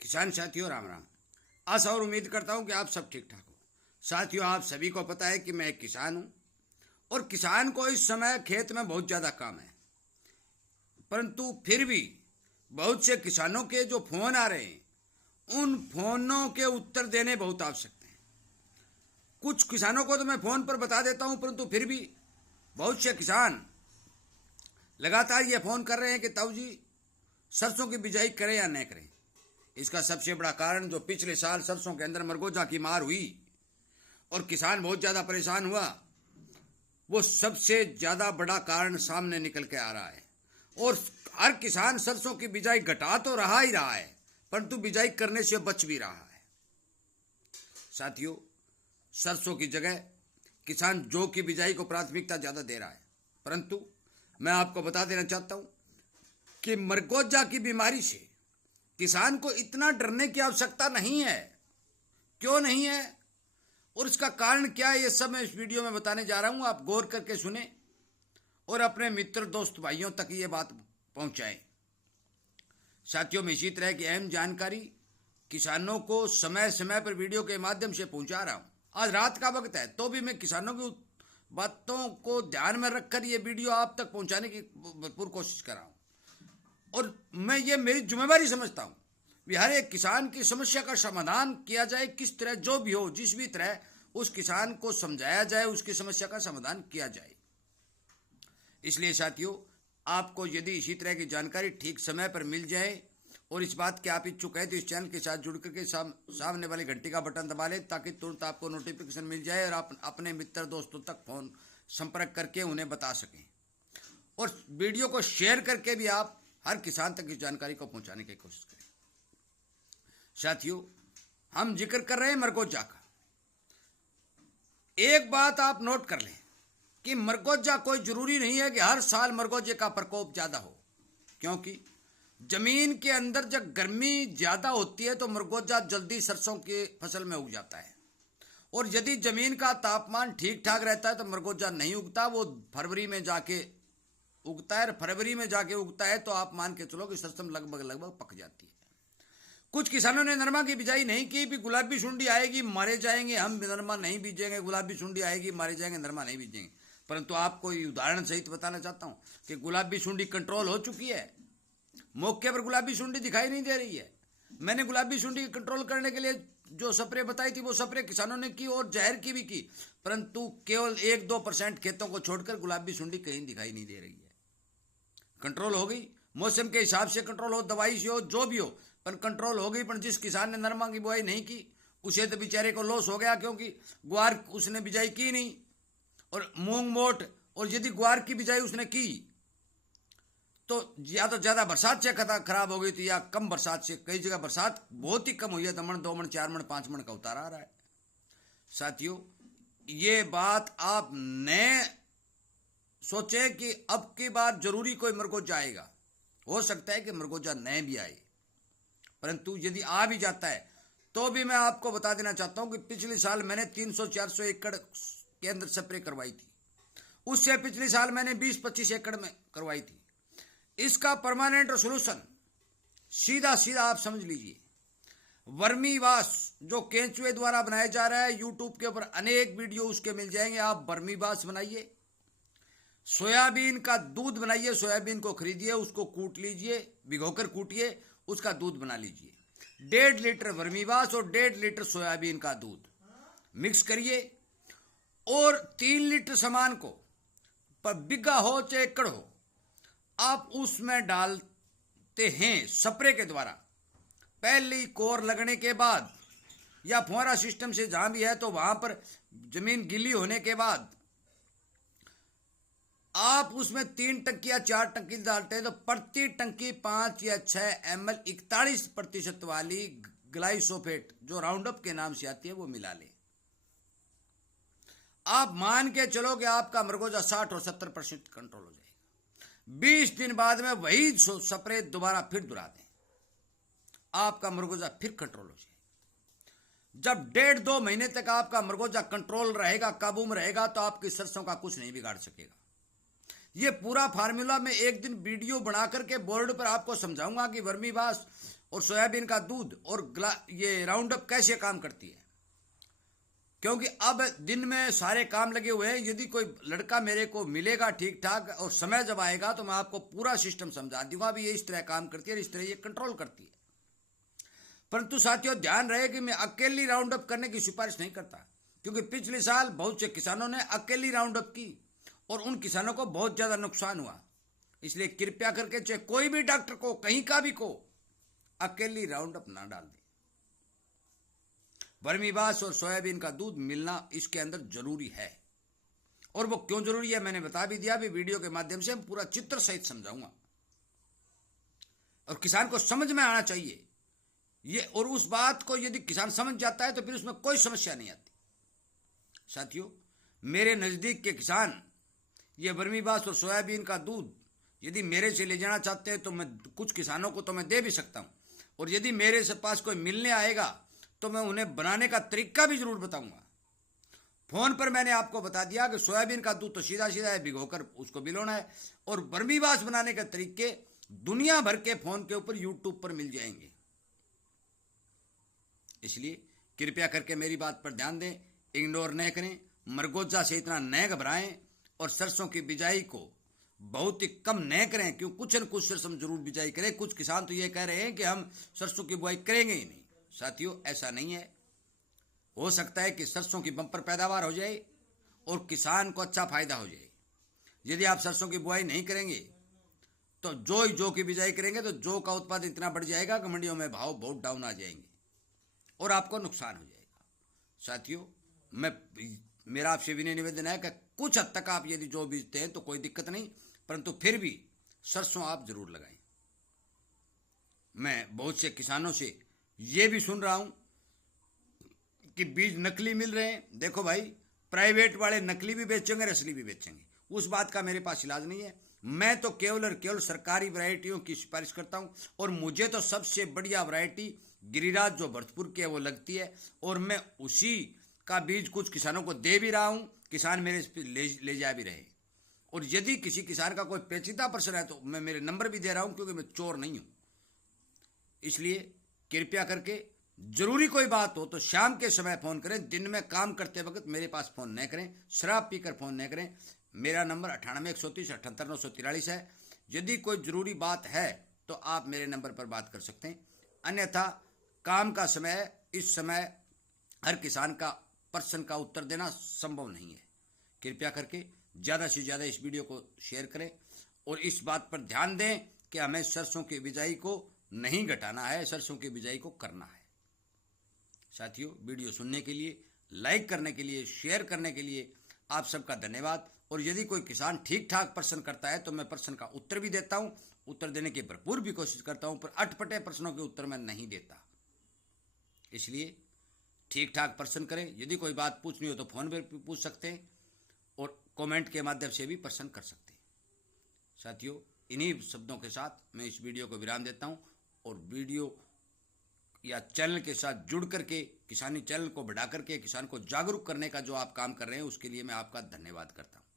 किसान साथियों राम राम। आशा और उम्मीद करता हूं कि आप सब ठीक ठाक हो। साथियों, आप सभी को पता है कि मैं एक किसान हूं और किसान को इस समय खेत में बहुत ज़्यादा काम है, परंतु फिर भी बहुत से किसानों के जो फोन आ रहे हैं उन फोनों के उत्तर देने बहुत आवश्यक हैं। कुछ किसानों को तो मैं फोन पर बता देता हूं, परंतु फिर भी बहुत से किसान लगातार ये फोन कर रहे हैं कि ताऊ जी सरसों की बिजाई करें या न करें। इसका सबसे बड़ा कारण जो पिछले साल सरसों के अंदर मरगोजा की मार हुई और किसान बहुत ज़्यादा परेशान हुआ, वो सबसे ज़्यादा बड़ा कारण सामने निकल के आ रहा है। और हर किसान सरसों की बिजाई घटा तो रहा ही रहा है, परंतु बिजाई करने से बच भी रहा है। साथियों, सरसों की जगह किसान जौ की बिजाई को प्राथमिकता ज़्यादा दे रहा है, परंतु मैं आपको बता देना चाहता हूँ कि मरगोजा की बीमारी से किसान को इतना डरने की आवश्यकता नहीं है। क्यों नहीं है और इसका कारण क्या है, ये सब मैं इस वीडियो में बताने जा रहा हूं। आप गौर करके सुने और अपने मित्र दोस्त भाइयों तक ये बात पहुंचाएं। साथियों, मैं इसी तरह की अहम जानकारी किसानों को समय समय पर वीडियो के माध्यम से पहुंचा रहा हूं। आज रात का वक्त है तो भी मैं किसानों की बातों को ध्यान में रखकर ये वीडियो आप तक पहुंचाने की भरपूर कोशिश कर रहा हूं। और मैं ये मेरी जिम्मेवारी समझता हूँ कि हर एक किसान की समस्या का समाधान किया जाए, किस तरह जो भी हो, जिस भी तरह उस किसान को समझाया जाए, उसकी समस्या का समाधान किया जाए। इसलिए साथियों, आपको यदि इसी तरह की जानकारी ठीक समय पर मिल जाए और इस बात के आप इच्छुक है तो इस चैनल के साथ जुड़ करके सामने वाली घंटी का बटन दबा लें ताकि तुरंत आपको नोटिफिकेशन मिल जाए और आप अपने मित्र दोस्तों तक फोन संपर्क करके उन्हें बता सकें। और वीडियो को शेयर करके भी आप हर किसान तक इस जानकारी को पहुंचाने की कोशिश करें। साथियों, हम जिक्र कर रहे हैं मरगोजा का। एक बात आप नोट कर लें कि मरगोजा कोई जरूरी नहीं है कि हर साल मरगोजे का प्रकोप ज्यादा हो, क्योंकि जमीन के अंदर जब गर्मी ज्यादा होती है तो मरगोजा जल्दी सरसों की फसल में उग जाता है। और यदि जमीन का तापमान ठीक ठाक रहता है तो मरगोजा नहीं उगता, वो फरवरी में जाके उगता है। फरवरी में जाके उगता है तो आप मान के चलो कि सरसों लगभग पक जाती है। कुछ किसानों ने नरमा की बिजाई नहीं की भी गुलाबी सुंडी आएगी मारे जाएंगे, हम नरमा नहीं बीजेंगे, गुलाबी सुंडी आएगी मारे जाएंगे, नरमा नहीं बीजेंगे। परंतु आपको उदाहरण सहित बताना चाहता हूं कि गुलाबी सुंडी कंट्रोल हो चुकी है। मौके पर गुलाबी सुंडी दिखाई नहीं दे रही है। मैंने गुलाबी सुंडी कंट्रोल करने के लिए जो स्प्रे बताई थी वो स्प्रे किसानों ने की और जहर की भी की, परंतु केवल 1-2% खेतों को छोड़कर गुलाबी सुंडी कहीं दिखाई नहीं दे रही है। कंट्रोल हो गई, मौसम के हिसाब से कंट्रोल हो, दवाई से हो, जो भी हो, पर कंट्रोल हो गई। पर जिस किसान ने नरमा की बुआई नहीं की उसे तो बेचारे को लॉस हो गया, क्योंकि ग्वार उसने बिजाई की नहीं और मूंग मोट। और यदि ग्वार की बिजाई उसने की तो या तो ज्यादा बरसात से खराब हो गई थी या कम बरसात से। कई जगह बरसात बहुत ही कम हुई है तो 1 2 4 5 मन का उतार आ रहा है। साथियों, ये बात आप न सोचे कि अब की बार जरूरी कोई मरगोजा आएगा। हो सकता है कि मरगोजा नए भी आए, परंतु यदि आ भी जाता है तो भी मैं आपको बता देना चाहता हूं कि पिछले साल मैंने 300-400 एकड़ के अंदर स्प्रे करवाई थी। उससे पिछले साल मैंने 20-25 एकड़ में करवाई थी। इसका परमानेंट सोल्यूशन सीधा सीधा आप समझ लीजिए, वर्मी वाश जो केंचुए द्वारा बनाया जा रहा है। यूट्यूब के ऊपर अनेक वीडियो उसके मिल जाएंगे। आप वर्मी वाश बनाइए, सोयाबीन का दूध बनाइए, सोयाबीन को खरीदिए, उसको कूट लीजिए, भिगोकर कूटिए, उसका दूध बना लीजिए। 1.5 लीटर वर्मीवाश और 1.5 लीटर सोयाबीन का दूध मिक्स करिए और 3 लीटर सामान को पर बिग्गा हो चाहे एकड़ हो आप उसमें डालते हैं स्प्रे के द्वारा। पहली कोर लगने के बाद या फुहारा सिस्टम से जहां भी है तो वहां पर जमीन गीली होने के बाद आप उसमें 3 टंकी या 4 टंकी डालते हैं तो प्रति टंकी 5 या 6 ml 41% वाली ग्लाइसोफेट जो राउंडअप के नाम से आती है वो मिला लें। आप मान के चलो कि आपका मरगोजा 60 और 70% कंट्रोल हो जाएगा। 20 दिन बाद में वही स्प्रे दोबारा फिर दोहरा दें, आपका मरगोजा फिर कंट्रोल हो जाएगा। जब 1.5-2 महीने तक आपका मरगोजा कंट्रोल रहेगा, काबू में रहेगा, तो आपकी सरसों का कुछ नहीं बिगाड़ सकेगा। ये पूरा फार्मूला मैं एक दिन वीडियो बना करके बोर्ड पर आपको समझाऊंगा कि वर्मीबास और सोयाबीन का दूध और ये राउंड अप कैसे काम करती है। क्योंकि अब दिन में सारे काम लगे हुए हैं। यदि कोई लड़का मेरे को मिलेगा ठीक ठाक और समय जब आएगा तो मैं आपको पूरा सिस्टम समझा दूंगा भी ये इस तरह काम करती है, इस तरह ये कंट्रोल करती है। परंतु साथियों ध्यान रहे कि मैं अकेली राउंड अप करने की सिफारिश नहीं करता, क्योंकि पिछले साल बहुत से किसानों ने अकेली राउंड अप की और उन किसानों को बहुत ज्यादा नुकसान हुआ। इसलिए कृपया करके चाहे कोई भी डॉक्टर को कहीं का भी को अकेली राउंड अप ना डाल दे। वर्मीबास और सोयाबीन का दूध मिलना इसके अंदर जरूरी है। और वो क्यों जरूरी है मैंने बता भी दिया, भी वीडियो के माध्यम से हम पूरा चित्र सहित समझाऊंगा और किसान को समझ में आना चाहिए ये। और उस बात को यदि किसान समझ जाता है तो फिर उसमें कोई समस्या नहीं आती। साथियों, मेरे नजदीक के किसान ये वर्मीबास और सोयाबीन का दूध यदि मेरे से ले जाना चाहते हैं तो मैं कुछ किसानों को तो मैं दे भी सकता हूं, और यदि मेरे से पास कोई मिलने आएगा तो मैं उन्हें बनाने का तरीका भी जरूर बताऊंगा। फोन पर मैंने आपको बता दिया कि सोयाबीन का दूध तो सीधा सीधा है, भिगोकर उसको भिगोना है, और वर्मीबास बनाने के तरीके दुनिया भर के फोन के ऊपर यूट्यूब पर मिल जाएंगे। इसलिए कृपया करके मेरी बात पर ध्यान दें, इग्नोर न करें, मरगोजा से इतना न घबराएं और सरसों की बिजाई को बहुत ही कम न करें, क्यों कुछ न कुछ सरसों जरूर बिजाई करें। कुछ किसान तो ये कह रहे हैं कि हम सरसों की बुआई करेंगे ही नहीं। साथियों, ऐसा नहीं है। हो सकता है कि सरसों की बम्पर पैदावार हो जाए और किसान को अच्छा फायदा हो जाए। यदि आप सरसों की बुआई नहीं करेंगे तो जौ की बिजाई करेंगे तो जौ का उत्पादन इतना बढ़ जाएगा कि मंडियों में भाव बहुत डाउन आ जाएंगे और आपको नुकसान हो जाएगा। साथियों, मेरा आपसे विनय निवेदन है कि कुछ हद तक आप यदि जौ बीजते हैं तो कोई दिक्कत नहीं, परंतु फिर भी सरसों आप जरूर लगाएं। मैं बहुत से किसानों से ये भी सुन रहा हूं कि बीज नकली मिल रहे हैं। देखो भाई, प्राइवेट वाले नकली भी बेचेंगे, असली भी बेचेंगे, उस बात का मेरे पास इलाज नहीं है। मैं तो केवल और केवल सरकारी वैरायटियों की सिफारिश करता हूं, और मुझे तो सबसे बढ़िया वैरायटी गिरिराज जो भरतपुर की है वो लगती है, और मैं उसी का बीज कुछ किसानों को दे भी रहा हूं, किसान मेरे से ले जा भी रहे। और यदि किसी किसान का कोई पेचीदा प्रश्न है तो मैं मेरे नंबर भी दे रहा हूं, क्योंकि मैं चोर नहीं हूं। इसलिए कृपया करके जरूरी कोई बात हो तो शाम के समय फोन करें, दिन में काम करते वक्त मेरे पास फोन न करें, शराब पीकर फोन न करें। मेरा नंबर 98 130 78 943 है। यदि कोई जरूरी बात है तो आप मेरे नंबर पर बात कर सकते हैं, अन्यथा काम का समय इस समय हर किसान का प्रश्न का उत्तर देना संभव नहीं है। कृपया करके ज़्यादा से ज़्यादा इस वीडियो को शेयर करें और इस बात पर ध्यान दें कि हमें सरसों की बिजाई को नहीं घटाना है, सरसों की बिजाई को करना है। साथियों, वीडियो सुनने के लिए, लाइक करने के लिए, शेयर करने के लिए आप सबका धन्यवाद। और यदि कोई किसान ठीक ठाक प्रश्न करता है तो मैं प्रश्न का उत्तर भी देता हूं, उत्तर देने की भरपूर भी कोशिश करता हूं, पर अटपटे प्रश्नों के उत्तर मैं नहीं देता। इसलिए ठीक ठाक प्रश्न करें। यदि कोई बात पूछनी हो तो फोन पर पूछ सकते हैं और कमेंट के माध्यम से भी प्रश्न कर सकते हैं। साथियों, इन्हीं शब्दों के साथ मैं इस वीडियो को विराम देता हूं, और वीडियो या चैनल के साथ जुड़ करके, किसानी चैनल को बढ़ा करके किसान को जागरूक करने का जो आप काम कर रहे हैं उसके लिए मैं आपका धन्यवाद करता हूं।